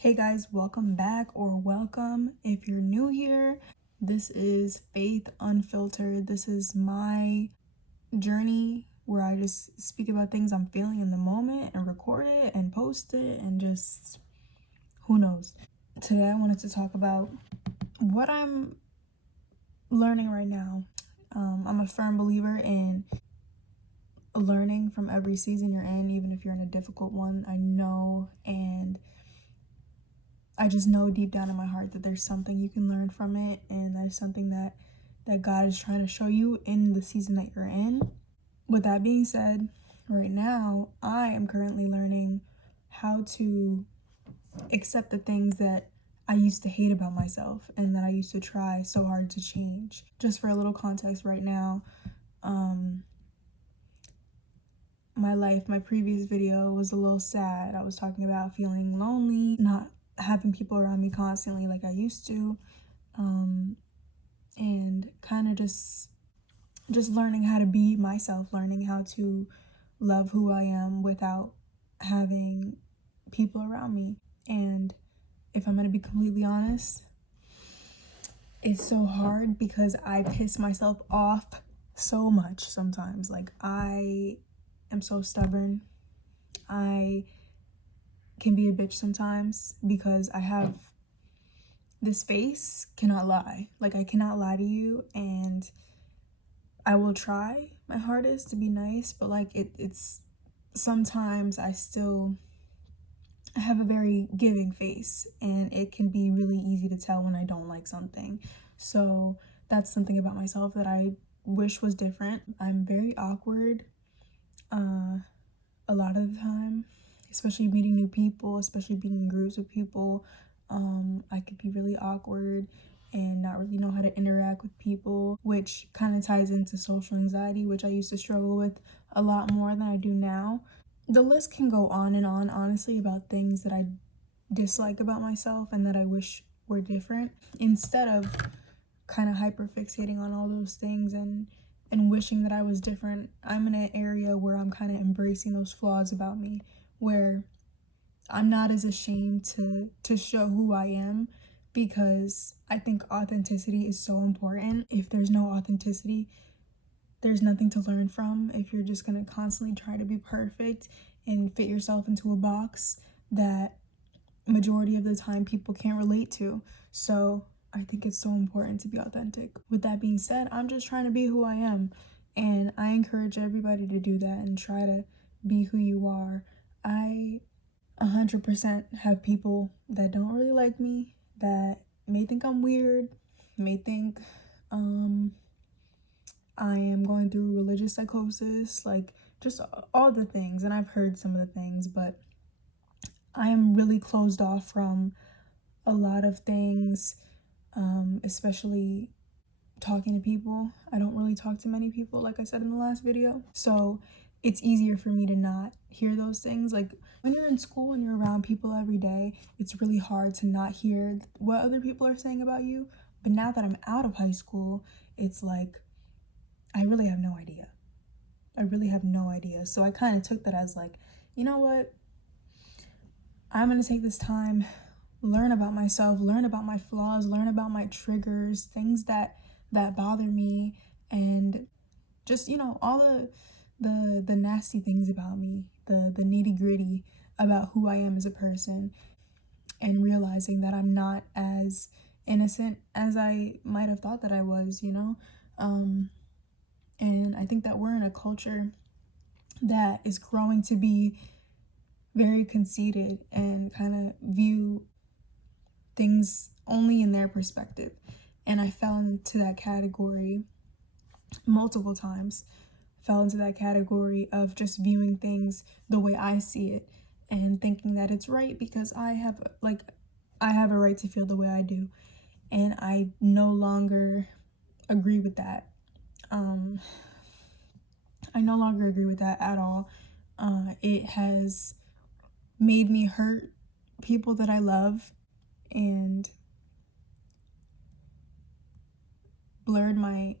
Hey guys, welcome back or welcome if you're new here. This is Faith Unfiltered. This is my journey where I just speak about things I'm feeling in the moment and record it and post it and just who knows. Today I wanted to talk about what I'm learning right now. I'm a firm believer in learning from every season you're in, even if you're in a difficult one. I know, and I just know deep down in my heart that there's something you can learn from it, and there's something that God is trying to show you in the season that you're in. With that being said, right now I am currently learning how to accept the things that I used to hate about myself and that I used to try so hard to change. Just for a little context right now, my previous video was a little sad. I was talking about feeling lonely, not having people around me constantly like I used to, and kind of just learning how to be myself, learning how to love who I am without having people around me. And if I'm gonna be completely honest, it's so hard because I piss myself off so much sometimes. Like, I am so stubborn. I can be a bitch sometimes because I have this face cannot lie. Like, I cannot lie to you, and I will try my hardest to be nice, but like it's sometimes I still have a very giving face, and it can be really easy to tell when I don't like something. So that's something about myself that I wish was different. I'm very awkward a lot of the time, especially meeting new people, especially being in groups with people. I could be really awkward and not really know how to interact with people, which kind of ties into social anxiety, which I used to struggle with a lot more than I do now. The list can go on and on, honestly, about things that I dislike about myself and that I wish were different. Instead of kind of hyper fixating on all those things and wishing that I was different, I'm in an area where I'm kind of embracing those flaws about me, where I'm not as ashamed to show who I am, because I think authenticity is so important. If there's no authenticity, there's nothing to learn from. If you're just going to constantly try to be perfect and fit yourself into a box that majority of the time people can't relate to. So I think it's so important to be authentic. With that being said, I'm just trying to be who I am, and I encourage everybody to do that and try to be who you are. I 100% have people that don't really like me, that may think I'm weird, may think I am going through religious psychosis, like just all the things. And I've heard some of the things, but I am really closed off from a lot of things, especially talking to people. I don't really talk to many people, like I said in the last video. So it's easier for me to not hear those things. Like, when you're in school and you're around people every day, it's really hard to not hear what other people are saying about you. But now that I'm out of high school, it's like, I really have no idea. I really have no idea. So I kind of took that as like, you know what? I'm going to take this time, learn about myself, learn about my flaws, learn about my triggers, things that bother me, and just, all the nasty things about me, the nitty-gritty about who I am as a person, and realizing that I'm not as innocent as I might have thought that I was, and I think that we're in a culture that is growing to be very conceited and kind of view things only in their perspective. And I fell into that category multiple times, fell into that category of just viewing things the way I see it and thinking that it's right because I have a right to feel the way I do. And I no longer agree with that. I no longer agree with that at all. It has made me hurt people that I love and blurred my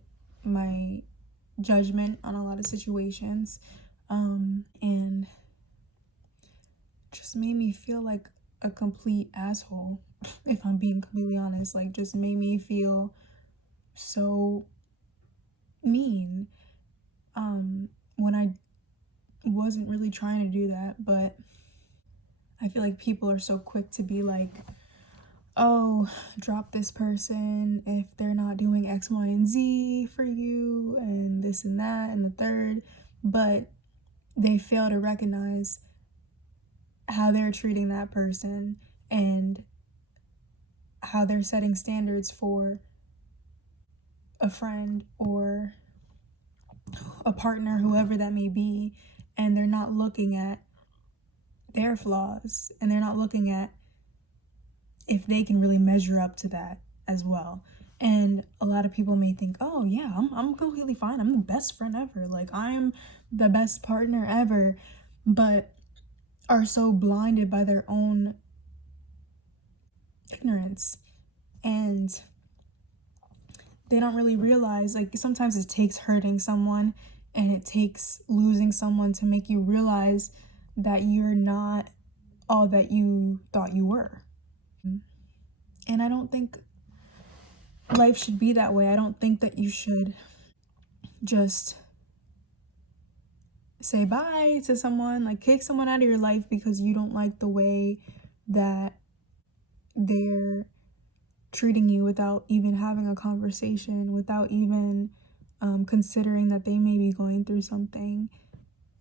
judgment on a lot of situations, and just made me feel like a complete asshole, if I'm being completely honest. Like, just made me feel so mean when I wasn't really trying to do that. But I feel like people are so quick to be like, oh, drop this person if they're not doing X, Y, and Z for you, and this and that and the third. But they fail to recognize how they're treating that person and how they're setting standards for a friend or a partner, whoever that may be, and they're not looking at their flaws, and they're not looking at if they can really measure up to that as well. And a lot of people may think, oh yeah, I'm completely fine, I'm the best friend ever, like I'm the best partner ever, but are so blinded by their own ignorance, and they don't really realize, like, sometimes it takes hurting someone and it takes losing someone to make you realize that you're not all that you thought you were. And I don't think life should be that way. I don't think that you should just say bye to someone, like kick someone out of your life because you don't like the way that they're treating you, without even having a conversation, without even considering that they may be going through something.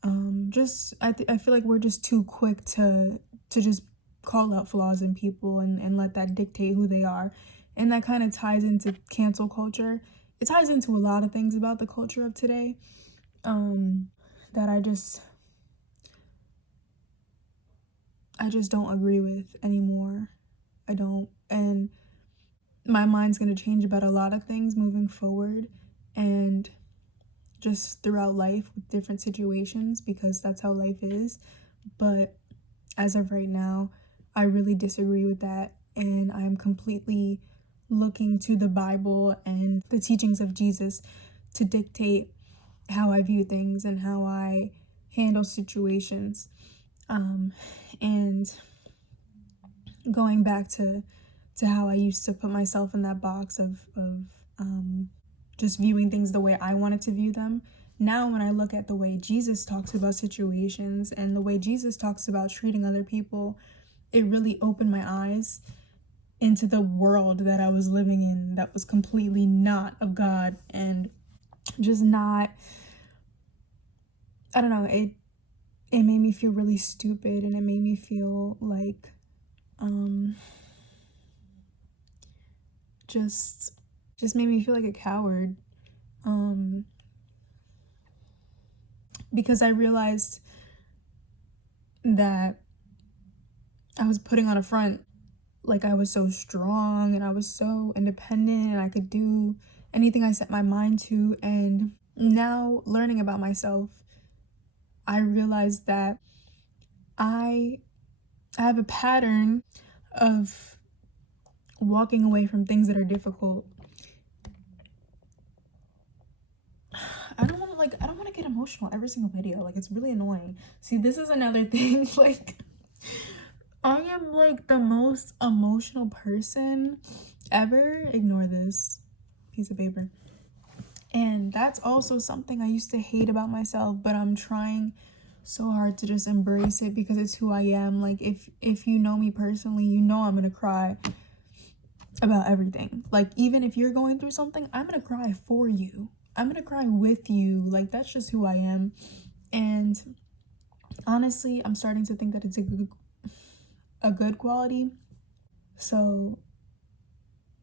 I feel like we're just too quick to just call out flaws in people and let that dictate who they are. And that kind of ties into cancel culture. It ties into a lot of things about the culture of today that I just don't agree with anymore. I don't. And my mind's going to change about a lot of things moving forward, and just throughout life with different situations, because that's how life is. But as of right now, I really disagree with that, and I'm completely looking to the Bible and the teachings of Jesus to dictate how I view things and how I handle situations. And going back to how I used to put myself in that box of just viewing things the way I wanted to view them. Now, when I look at the way Jesus talks about situations and the way Jesus talks about treating other people, it really opened my eyes into the world that I was living in that was completely not of God, and just not, I don't know, it made me feel really stupid, and it made me feel like just made me feel like a coward, because I realized that I was putting on a front, like I was so strong and I was so independent and I could do anything I set my mind to. And now, learning about myself, I realized that I have a pattern of walking away from things that are difficult. I don't want to get emotional every single video. Like, it's really annoying. See, this is another thing. Like, I am like the most emotional person ever. Ignore this piece of paper. And that's also something I used to hate about myself, but I'm trying so hard to just embrace it because it's who I am. Like, if you know me personally, you know I'm gonna cry about everything. Like, even if you're going through something, I'm gonna cry for you. I'm gonna cry with you. Like, that's just who I am. And honestly, I'm starting to think that it's a good quality. So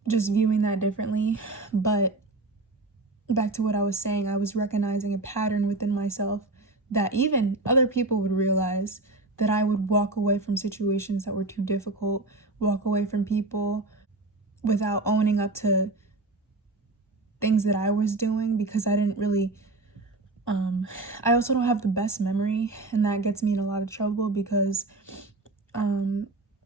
just viewing that differently. But back to what I was saying, I was recognizing a pattern within myself that even other people would realize, that I would walk away from situations that were too difficult, walk away from people without owning up to things that I was doing, because I didn't really I also don't have the best memory, and that gets me in a lot of trouble because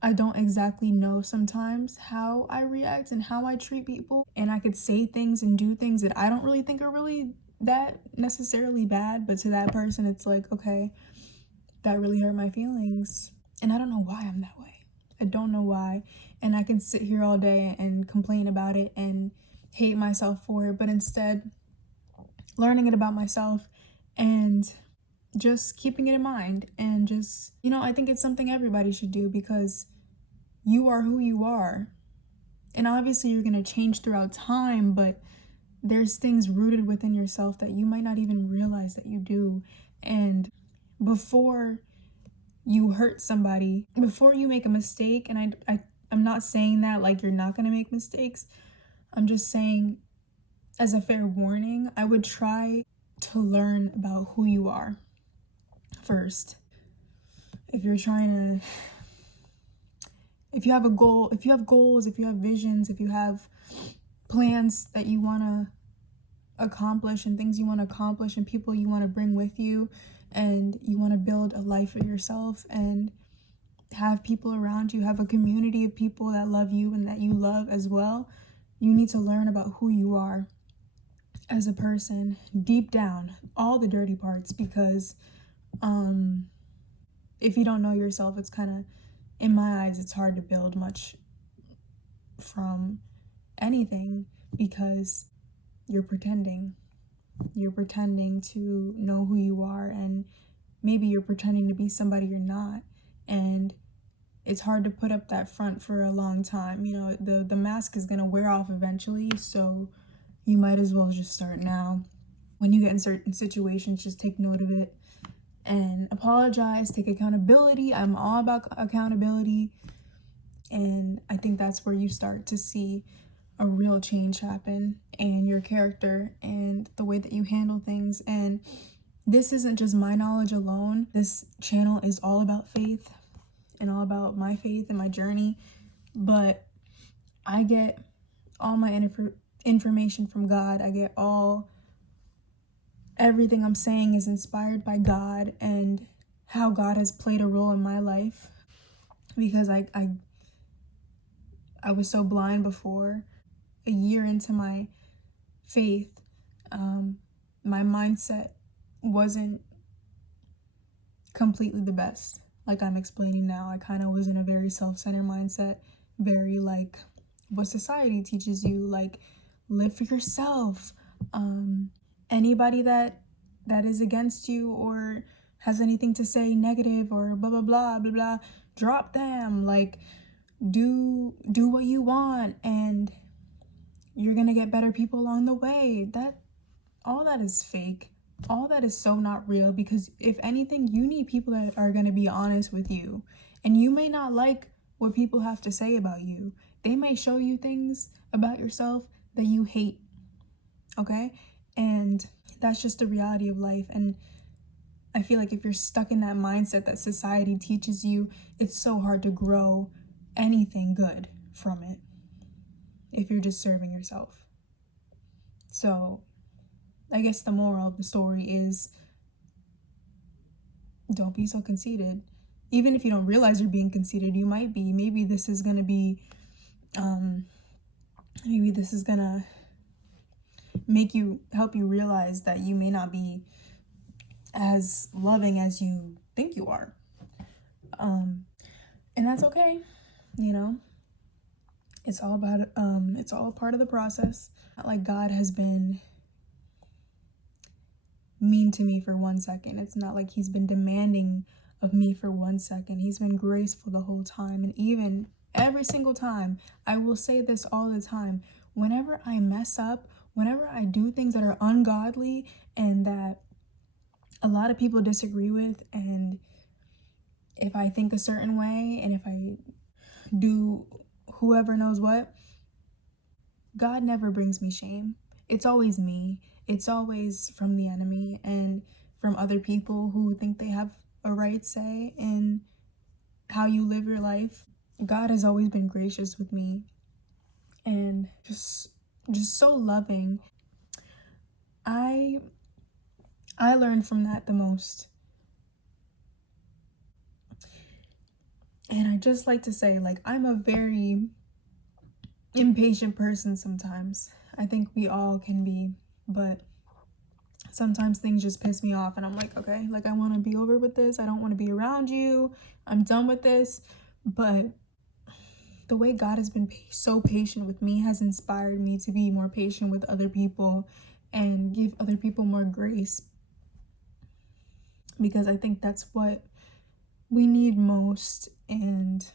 I don't exactly know sometimes how I react and how I treat people, and I could say things and do things that I don't really think are really that necessarily bad, but to that person it's like, okay, that really hurt my feelings, and I don't know why I'm that way. I don't know why. And I can sit here all day and complain about it and hate myself for it, but instead learning it about myself and just keeping it in mind, and just, I think it's something everybody should do, because you are who you are. And obviously you're going to change throughout time, but there's things rooted within yourself that you might not even realize that you do. And before you hurt somebody, before you make a mistake, and I'm not saying that like you're not going to make mistakes, I'm just saying as a fair warning, I would try to learn about who you are first. If you're trying to, if you have a goal, if you have goals, if you have visions, if you have plans that you want to accomplish and things you want to accomplish and people you want to bring with you, and you want to build a life for yourself and have people around you, have a community of people that love you and that you love as well, you need to learn about who you are as a person deep down, all the dirty parts, because if you don't know yourself, it's kind of, in my eyes, it's hard to build much from anything, because you're pretending to know who you are, and maybe you're pretending to be somebody you're not, and it's hard to put up that front for a long time. The mask is going to wear off eventually, so you might as well just start now. When you get in certain situations, just take note of it and apologize, take accountability. I'm all about accountability, and I think that's where you start to see a real change happen in your character and the way that you handle things. And this isn't just my knowledge alone. This channel is all about faith and all about my faith and my journey, but I get all my information from God. I get everything I'm saying is inspired by God and how God has played a role in my life, because I was so blind before. A year into my faith, my mindset wasn't completely the best. Like I'm explaining now, I kind of was in a very self-centered mindset, very like what society teaches you, like live for yourself. Anybody that is against you or has anything to say negative or blah blah blah blah blah, drop them. Like do what you want, and you're gonna get better people along the way. All that is fake. All that is so not real, because if anything, you need people that are gonna be honest with you. And you may not like what people have to say about you. They may show you things about yourself that you hate, okay? And that's just the reality of life. And I feel like if you're stuck in that mindset that society teaches you, it's so hard to grow anything good from it if you're just serving yourself. So I guess the moral of the story is, don't be so conceited. Even if you don't realize you're being conceited, you might be. Maybe this is gonna be, maybe this is gonna help you realize that you may not be as loving as you think you are. And that's okay, It's all about, it's all part of the process. Not like God has been mean to me for 1 second. It's not like he's been demanding of me for 1 second. He's been graceful the whole time. And even every single time, I will say this all the time, whenever I mess up, whenever I do things that are ungodly and that a lot of people disagree with, and if I think a certain way, and if I do whoever knows what, God never brings me shame. It's always me. It's always from the enemy and from other people who think they have a right say in how you live your life. God has always been gracious with me and just so loving. I learned from that the most. And I just like to say, like, I'm a very impatient person sometimes. I think we all can be, but sometimes things just piss me off and I'm like, okay, like I want to be over with this. I don't want to be around you. I'm done with this. But the way God has been so patient with me has inspired me to be more patient with other people and give other people more grace, because I think that's what we need most. And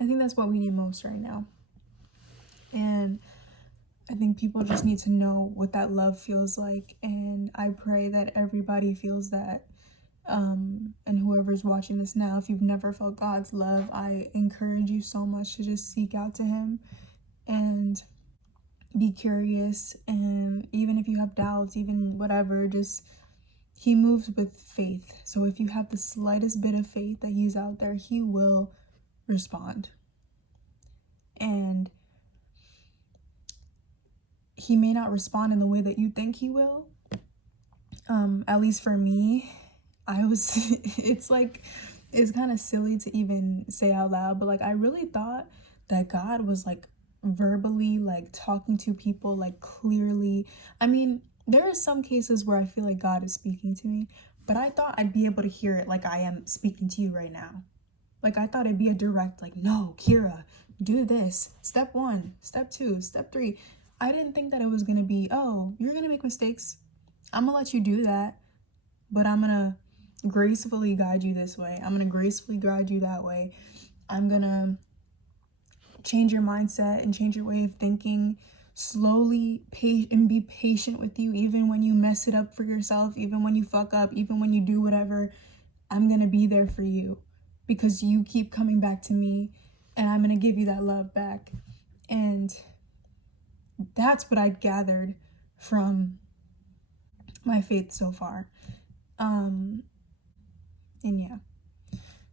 I think that's what we need most right now. And I think people just need to know what that love feels like. And I pray that everybody feels that. And whoever's watching this now, if you've never felt God's love, I encourage you so much to just seek out to him and be curious. And even if you have doubts, even whatever, just he moves with faith. So if you have the slightest bit of faith that he's out there, he will respond. And he may not respond in the way that you think he will. At least for me, it's kind of silly to even say out loud, but like I really thought that God was like verbally like talking to people like clearly. I mean, there are some cases where I feel like God is speaking to me, but I thought I'd be able to hear it like I am speaking to you right now. Like I thought it'd be a direct like, no, Kira, do this. Step 1, step 2, step 3. I didn't think that it was gonna be, oh, you're gonna make mistakes. I'm gonna let you do that, but I'm gonna gracefully guide you this way. I'm gonna gracefully guide you that way. I'm gonna change your mindset and change your way of thinking slowly, and be patient with you, even when you mess it up for yourself, even when you fuck up, even when you do whatever. I'm gonna be there for you because you keep coming back to me, and I'm gonna give you that love back. And that's what I gathered from my faith so far. And yeah,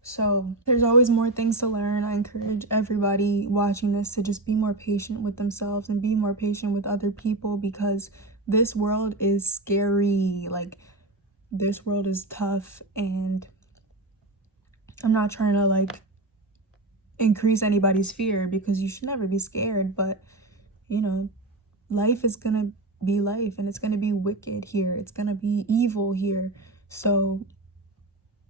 so there's always more things to learn. I encourage everybody watching this to just be more patient with themselves and be more patient with other people, because this world is scary. Like, this world is tough, and I'm not trying to like increase anybody's fear, because you should never be scared, but you know, life is gonna be life, and it's gonna be wicked here, it's gonna be evil here. So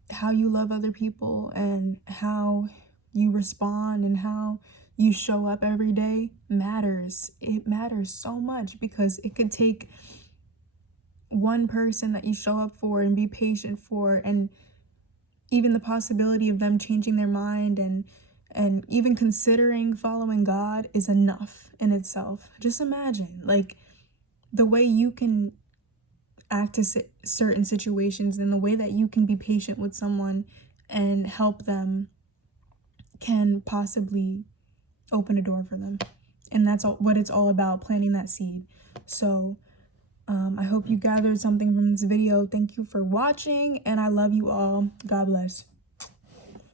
how you love other people and how you respond and how you show up every day matters. It matters so much, because it could take one person that you show up for and be patient for, and even the possibility of them changing their mind and even considering following God is enough in itself. Just imagine, like, the way you can act to certain situations and the way that you can be patient with someone and help them can possibly open a door for them. And that's what it's all about, planting that seed. So I hope you gathered something from this video. Thank you for watching, and I love you all. God bless.